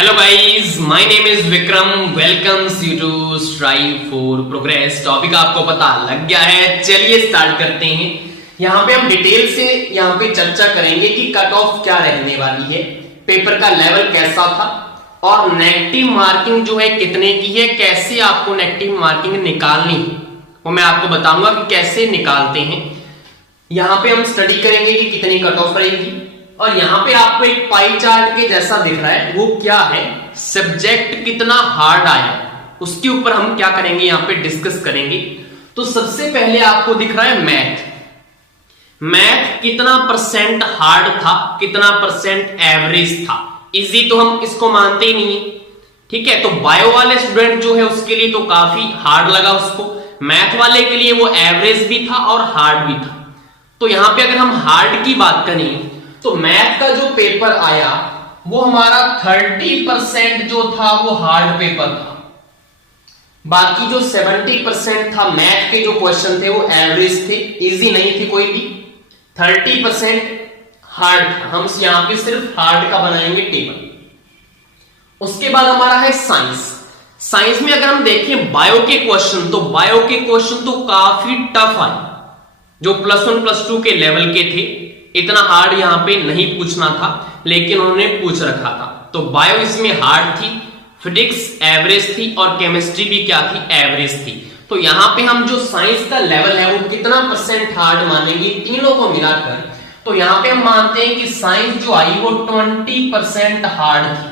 Hello guys, my name is Vikram. Welcomes you to strive for progress. Topic आपको पता लग गया है, चलिए स्टार्ट करते हैं। यहाँ पे हम डिटेल से यहाँ पे चर्चा करेंगे कि कट ऑफ क्या रहने वाली है, पेपर का लेवल कैसा था और नेगेटिव मार्किंग जो है कितने की है, कैसे आपको नेगेटिव मार्किंग निकालनी है वो मैं आपको बताऊंगा कि कैसे निकालते हैं। यहाँ पे हम स्टडी करेंगे कि कितनी कट ऑफ रहेगी और यहाँ पे आपको एक पाई चार्ट के जैसा दिख रहा है, वो क्या है, सब्जेक्ट कितना हार्ड आया, उसके ऊपर हम क्या करेंगे यहाँ पे डिस्कस करेंगे। तो सबसे पहले आपको दिख रहा है मैथ कितना परसेंट हार्ड था, कितना परसेंट एवरेज था। इजी तो हम इसको मानते ही नहीं है, ठीक है। तो बायो वाले स्टूडेंट जो है उसके लिए तो काफी हार्ड लगा उसको, मैथ वाले के लिए वो एवरेज भी था और हार्ड भी था। तो यहां पे अगर हम हार्ड की बात करें तो मैथ का जो पेपर आया वो हमारा 30% जो था वो हार्ड पेपर था, बाकी जो 70% था मैथ के जो क्वेश्चन थे वो एवरेज थे, इजी नहीं थे कोई भी। 30% हार्ड था, हम यहां पे सिर्फ हार्ड का बनाएंगे टेबल। उसके बाद हमारा है साइंस में अगर हम देखें बायो के क्वेश्चन, तो बायो के क्वेश्चन तो काफी टफ आए, जो +1 +2 के लेवल के थे। इतना हार्ड यहां पे नहीं पूछना था, लेकिन उन्होंने पूछ रखा था। तो बायो इसमें हार्ड थी, फिजिक्स एवरेज थी और केमिस्ट्री भी क्या थी, एवरेज थी। तो यहां पे हम जो साइंस का लेवल है वो कितना परसेंट हार्ड मानेंगे तीनों को मिलाकर, तो यहां पे हम मानते हैं कि साइंस जो आई वो 20% हार्ड थी,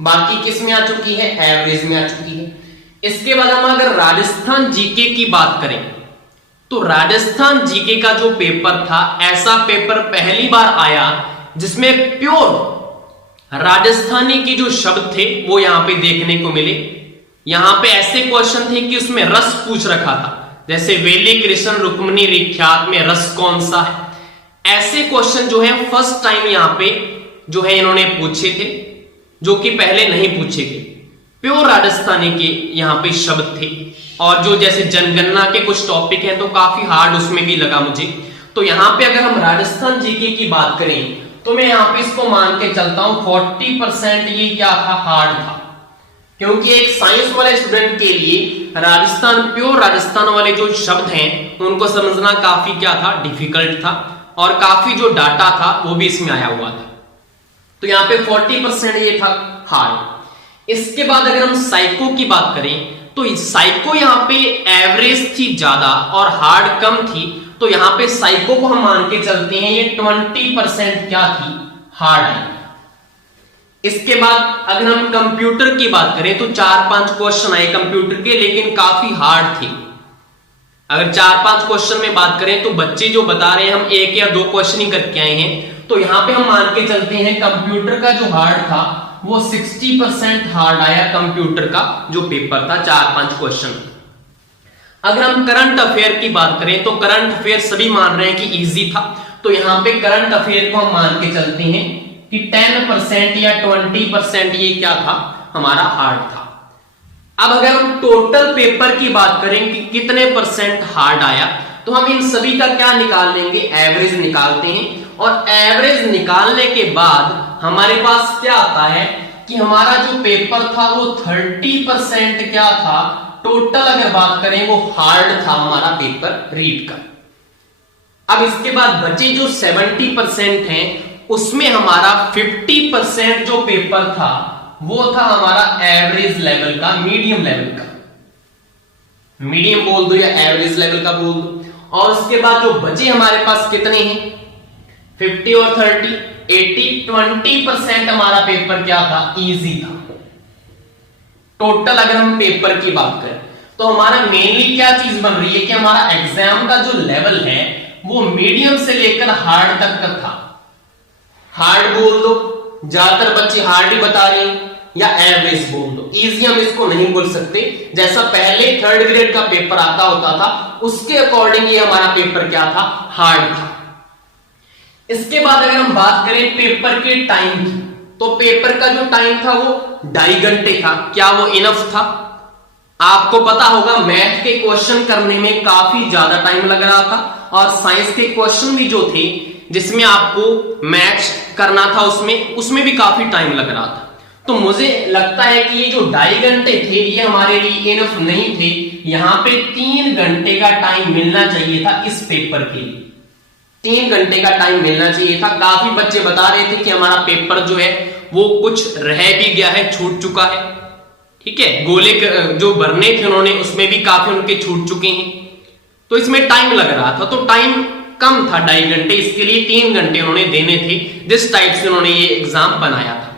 बाकी किस में आ चुकी है, एवरेज में आ चुकी है। इसके बाद हम अगर राजस्थान जीके की बात करें तो राजस्थान जीके का जो पेपर था, ऐसा पेपर पहली बार आया जिसमें प्योर राजस्थानी के जो शब्द थे वो यहां पे देखने को मिले। यहां पे ऐसे क्वेश्चन थे कि उसमें रस पूछ रखा था, जैसे वेली कृष्ण रुक्मणी रिख्यात में रस कौन सा है। ऐसे क्वेश्चन जो है फर्स्ट टाइम यहां पे जो है इन्होंने पूछे थे, जो कि पहले नहीं पूछे थे। प्योर राजस्थानी के यहां पे शब्द थे और जो जैसे जनगणना के कुछ टॉपिक हैं तो काफी हार्ड उसमें भी लगा मुझे। तो यहां पे अगर हम राजस्थान जीके की बात करें तो मैं यहां पे इसको मान के चलता हूं 40% ये क्या था, हार्ड था, क्योंकि एक साइंस वाले स्टूडेंट के लिए राजस्थान, प्योर राजस्थान वाले जो शब्द हैं उनको समझना काफी क्या था, डिफिकल्ट था और काफी जो डाटा था वो भी इसमें आया हुआ था। तो यहां पे 40% ये था हार्ड। इसके बाद अगर हम साइको की बात करें तो साइको यहां पे एवरेज थी ज्यादा और हार्ड कम थी, तो यहां पे साइको को हम मान के चलते हैं ये 20% क्या थी, हार्ड आई। इसके बाद अगर हम कंप्यूटर की बात करें तो 4-5 क्वेश्चन आए कंप्यूटर के, लेकिन काफी हार्ड थे। अगर 4-5 क्वेश्चन में बात करें तो बच्चे जो बता रहे हैं हम 1 या 2 क्वेश्चन ही करके आए हैं, तो यहां पे हम मान के चलते हैं कंप्यूटर का जो हार्ड था वो 60% हार्ड आया। कंप्यूटर का जो पेपर था 4-5 क्वेश्चन। अगर हम करंट अफेयर की बात करें तो करंट अफेयर सभी मान रहे हैं कि इजी था, तो यहां पे करंट अफेयर को हम मान के चलते हैं कि 10% या 20% ये क्या था, हमारा हार्ड था। अब अगर हम टोटल पेपर की बात करें कि कितने परसेंट हार्ड आया, तो हम इन सभी का क्या निकाल लेंगे, एवरेज निकालते हैं। और एवरेज निकालने के बाद हमारे पास क्या आता है कि हमारा जो पेपर था वो 30% क्या था, टोटल अगर बात करें वो हार्ड था हमारा पेपर रीड का। अब इसके बाद बचे जो 70% हैं उसमें हमारा 50% जो पेपर था वो था हमारा एवरेज लेवल का, मीडियम लेवल का, मीडियम बोल दो या एवरेज लेवल का बोल दो। और उसके बाद जो बचे हमारे पास कितने हैं, 50 और 30, 20% हमारा पेपर क्या था, इजी था। टोटल अगर हम पेपर की बात करें तो हमारा मेनली क्या चीज बन रही है कि हमारा एग्जाम का जो लेवल है वो मीडियम से लेकर हार्ड तक का था। हार्ड बोल दो, ज्यादातर बच्चे हार्ड ही बता रहे हैं, या एवरेज बोल दो, इजी हम इसको नहीं बोल सकते। जैसा पहले 3rd ग्रेड का पेपर आता होता था उसके अकॉर्डिंग ये हमारा पेपर क्या था, हार्ड था। इसके बाद अगर हम बात करें पेपर के टाइम की, तो पेपर का जो टाइम था वो 2.5 घंटे था। क्या वो इनफ था? आपको पता होगा मैथ के क्वेश्चन करने में काफी ज्यादा टाइम लग रहा था और साइंस के क्वेश्चन भी जो थे जिसमें आपको मैथ्स करना था उसमें भी काफी टाइम लग रहा था। तो मुझे लगता है कि ये जो 2.5 घंटे थे ये हमारे लिए इनफ नहीं थे, यहां पे 3 घंटे का टाइम मिलना चाहिए था इस पेपर के लिए। 3 घंटे का टाइम मिलना चाहिए था। काफी बच्चे बता रहे थे कि हमारा पेपर जो है वो कुछ रह भी गया है, छूट चुका है। ठीक है, गोले जो भरने थे उन्होंने उसमें भी काफी उनके छूट चुके हैं, तो इसमें टाइम लग रहा था। तो टाइम कम था 2.5 घंटे, इसके लिए 3 घंटे उन्होंने देने थे, जिस टाइप से उन्होंने ये एग्जाम बनाया था।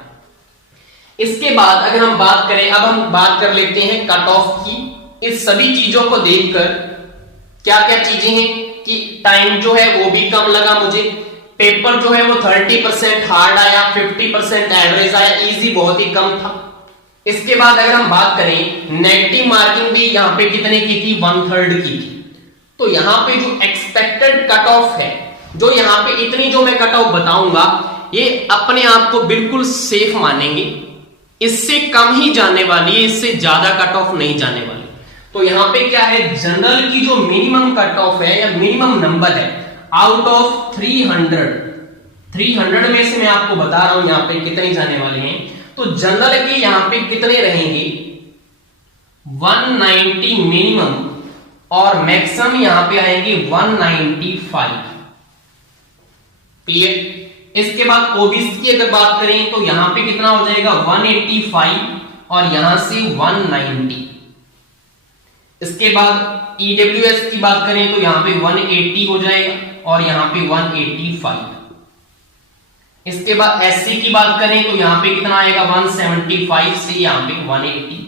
इसके बाद अगर हम बात करें, अब हम बात कर लेते हैं कट ऑफ की। इस सभी चीजों को देखकर क्या क्या चीजें हैं कि टाइम जो है वो भी कम लगा मुझे, पेपर जो है वो 30% हार्ड आया, 50% एवरेज आया, इजी बहुत ही कम था। इसके बाद अगर हम बात करें नेगेटिव मार्किंग भी यहां पे कितने की थी, 1/3 की थी। तो यहां पे जो एक्सपेक्टेड कट ऑफ है, जो यहां पे इतनी जो मैं कट ऑफ बताऊंगा ये अपने आप को बिल्कुल सेफ मानेंगे, इससे कम ही जाने वाली है, इससे ज्यादा कट ऑफ नहीं जाने वाली। तो यहां पे क्या है, जनरल की जो मिनिमम कट ऑफ है या मिनिमम नंबर है आउट ऑफ 300 में से मैं आपको बता रहा हूं यहां पे कितने जाने वाले हैं। तो जनरल के यहां पे कितने रहेंगे, 190 मिनिमम और मैक्सिमम यहां पे आएंगे 195। क्लियर। इसके बाद ओबीसी की अगर बात करें तो यहां पे कितना हो जाएगा, 185 और यहां से 190। इसके बाद ईडब्ल्यूएस की बात करें तो यहां पे 180 हो जाएगा और यहां पे 185। इसके बाद एससी की बात करें तो यहां पे कितना आएगा, 175 से यहां पे 180।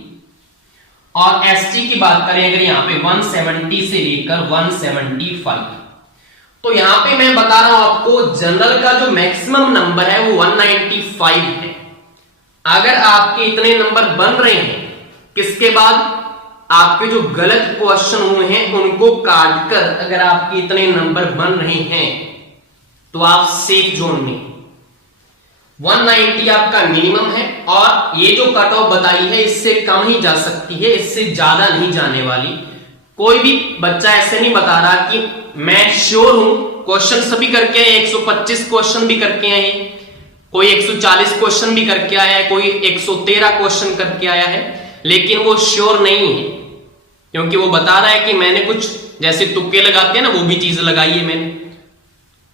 और एसटी की बात करें अगर यहां पे 170 से लेकर 175। तो यहां पे मैं बता रहा हूं आपको जनरल का जो मैक्सिमम नंबर है वो 195 है। अगर आपके इतने नंबर बन रहे हैं, किसके बाद, आपके जो गलत क्वेश्चन हुए हैं उनको काटकर अगर आपके इतने नंबर बन रहे हैं तो आप सेफ जोन में। 190 आपका मिनिमम है और ये जो कट ऑफ बताई है इससे कम ही जा सकती है, इससे ज्यादा नहीं जाने वाली। कोई भी बच्चा ऐसे नहीं बता रहा कि मैं श्योर हूं, क्वेश्चन सभी करके आए, 125 क्वेश्चन भी करके आए, कोई 140 क्वेश्चन भी करके आया है, कोई 113 क्वेश्चन करके आया है, लेकिन वो श्योर नहीं है क्योंकि वो बता रहा है कि मैंने कुछ जैसे तुक्के लगाते हैं ना, वो भी चीज लगाई है मैंने।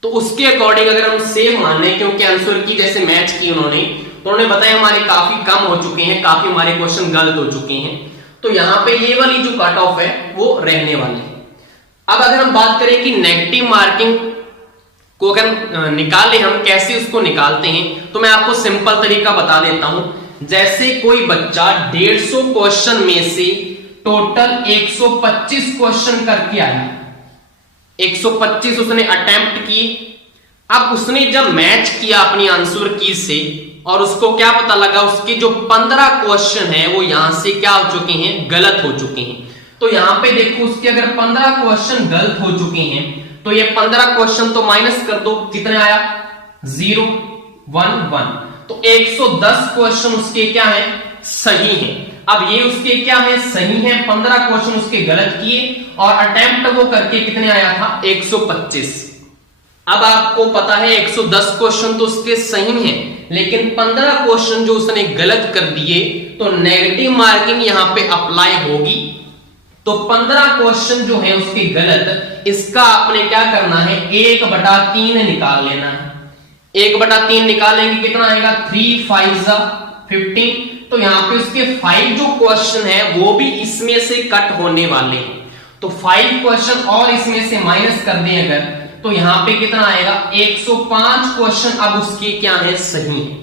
तो उसके अकॉर्डिंग अगर हम सेफ मान लें, क्योंकि आंसर की जैसे मैच की उन्होंने, तो उन्होंने बताया हमारे काफी कम हो चुके हैं, काफी हमारे क्वेश्चन गलत हो चुके हैं, तो यहां पे ये वाली जो कट ऑफ है वो रहने वाली है। अब अगर हम बात करें कि नेगेटिव मार्किंग को अगर निकालें हम, कैसे उसको निकालते हैं, तो मैं आपको सिंपल तरीका बता देता हूं। जैसे कोई बच्चा 150 क्वेश्चन में से टोटल 125 क्वेश्चन करके आया, 125 उसने अटेम्प्ट किए। अब उसने जब मैच किया अपनी आंसर की से और उसको क्या पता लगा, उसके जो 15 क्वेश्चन है वो यहां से क्या हो चुके हैं, गलत हो चुके हैं। तो यहां पे देखो उसके अगर 15 क्वेश्चन गलत हो चुके हैं तो ये 15 क्वेश्चन तो माइनस कर दो, कितने आया, 0 1 1। तो 110 क्वेश्चन उसके क्या है, सही है। अब ये उसके क्या है, सही है, 15 क्वेश्चन उसके गलत किए और अटेम्प्ट वो करके कितने आया था, 125। अब आपको पता है 110 क्वेश्चन तो उसके सही हैं, लेकिन 15 क्वेश्चन जो उसने गलत कर दिए तो नेगेटिव मार्किंग यहां पे अप्लाई होगी। तो 15 क्वेश्चन जो है उसके गलत, इसका आपने क्या करना है, 1/3 निकाल लेना है। 1/3 निकालेंगे कितना आएगा, 3 5 15। तो यहां पे उसके 5 जो क्वेश्चन है वो भी इसमें से कट होने वाले हैं। तो 5 क्वेश्चन और इसमें से माइनस कर दें अगर, तो यहां पे कितना आएगा, 105 क्वेश्चन अब उसके क्या है, सही है।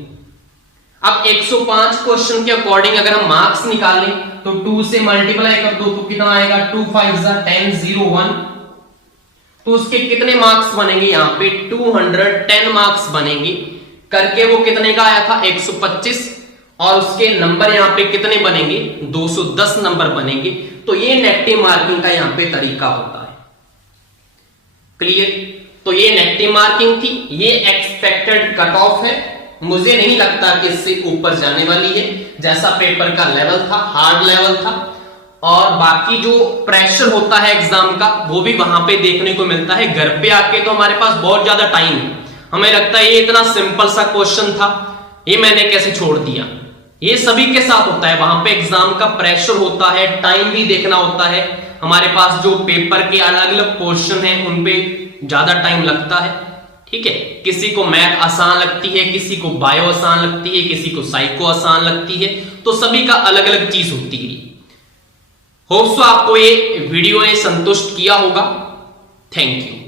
अब 105 क्वेश्चन के अकॉर्डिंग अगर हम मार्क्स निकालें तो 2 से मल्टीप्लाई कर दो तो कितना आएगा, 2 5 10 0 1। तो उसके कितने मार्क्स बनेंगे, यहां पे 210 मार्क्स बनेंगे। करके वो कितने का आया था, 125, और उसके नंबर यहां पे कितने बनेंगे, 210 नंबर बनेंगे। तो ये नेगेटिव मार्किंग का यहां पे तरीका होता है। क्लियर। तो ये नेगेटिव मार्किंग थी, ये एक्सपेक्टेड कट ऑफ है। मुझे नहीं लगता कि इससे ऊपर जाने वाली है, जैसा पेपर का लेवल था, हार्ड लेवल था। और बाकी जो प्रेशर होता है एग्जाम का वो भी वहां पे देखने को मिलता है। घर पे आके तो हमारे पास बहुत ज्यादा टाइम है, हमें लगता है ये इतना सिंपल सा क्वेश्चन था, ये मैंने कैसे छोड़ दिया, ये सभी के साथ होता है, वहां पे एग्जाम का प्रेशर होता है, टाइम भी देखना होता है, हमारे पास जो पेपर के अलग अलग पोर्शन है उन पे ज्यादा टाइम लगता है। ठीक है, किसी को मैथ आसान लगती है, किसी को बायो आसान लगती है, किसी को साइको आसान लगती है, तो सभी का अलग अलग चीज होती है। होप सो आपको ये वीडियो ने संतुष्ट किया होगा। Thank you.